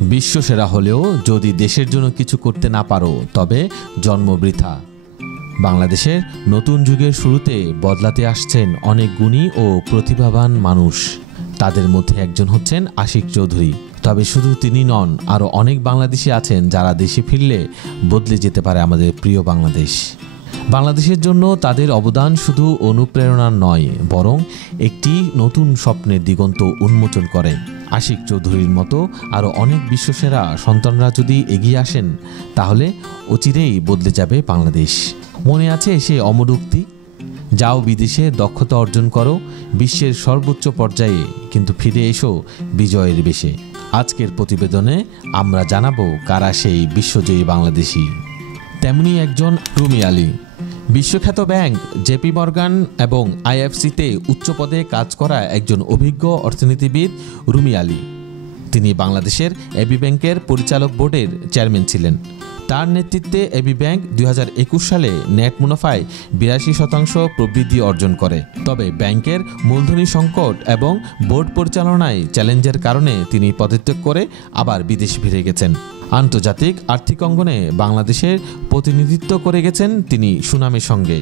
বিশ্বসেরা হলেও যদি দেশের জন্য কিছু করতে না পারো তবে জন্ম বৃথা। বাংলাদেশের নতুন যুগের শুরুতে বদলাতে আসছেন অনেক গুণী ও প্রতিভাবান মানুষ। তাদের মধ্যে একজন হচ্ছেন আশিক চৌধুরী। তবে শুধু তিনি নন, আরও অনেক বাংলাদেশি আছেন যারা দেশে ফিরলে বদলে যেতে পারে আমাদের প্রিয় বাংলাদেশ। বাংলাদেশের জন্য তাদের অবদান শুধু অনুপ্রেরণা নয়, বরং একটি নতুন স্বপ্নের দিগন্ত উন্মোচন করে। আশিক চৌধুরীর মতো আরও অনেক বিশ্বসেরা সন্তানরা যদি এগিয়ে আসেন তাহলে অচিরেই বদলে যাবে বাংলাদেশ। মনে আছে সেই অমর উক্তি, যাও বিদেশে দক্ষতা অর্জন করো বিশ্বের সর্বোচ্চ পর্যায়ে, কিন্তু ফিরে এসো বিজয়ের বেশে। আজকের প্রতিবেদনে আমরা জানাবো কারা সেই বিশ্বজয়ী বাংলাদেশি। তেমনি একজন রুমি আলী, বিশ্বখ্যাত ব্যাংক জেপি মর্গান এবং আইএফসিতে উচ্চ পদে কাজ করা একজন অভিজ্ঞ অর্থনীতিবিদ রুমি আলী। তিনি বাংলাদেশের এবি ব্যাংকের পরিচালক বোর্ডের চেয়ারম্যান ছিলেন। তার নেতৃত্বে এবি ব্যাংক 2021 সালে নেট মুনাফায় 82% প্রবৃদ্ধি অর্জন করে। তবে ব্যাংকের মূলধনী সংকট এবং বোর্ড পরিচালনায় চ্যালেঞ্জের কারণে তিনি পদত্যাগ করে আবার বিদেশে ফিরে গেছেন। আন্তর্জাতিক আর্থিক অঙ্গনে বাংলাদেশের প্রতিনিধিত্ব করে গেছেন তিনি সুনামের সঙ্গে।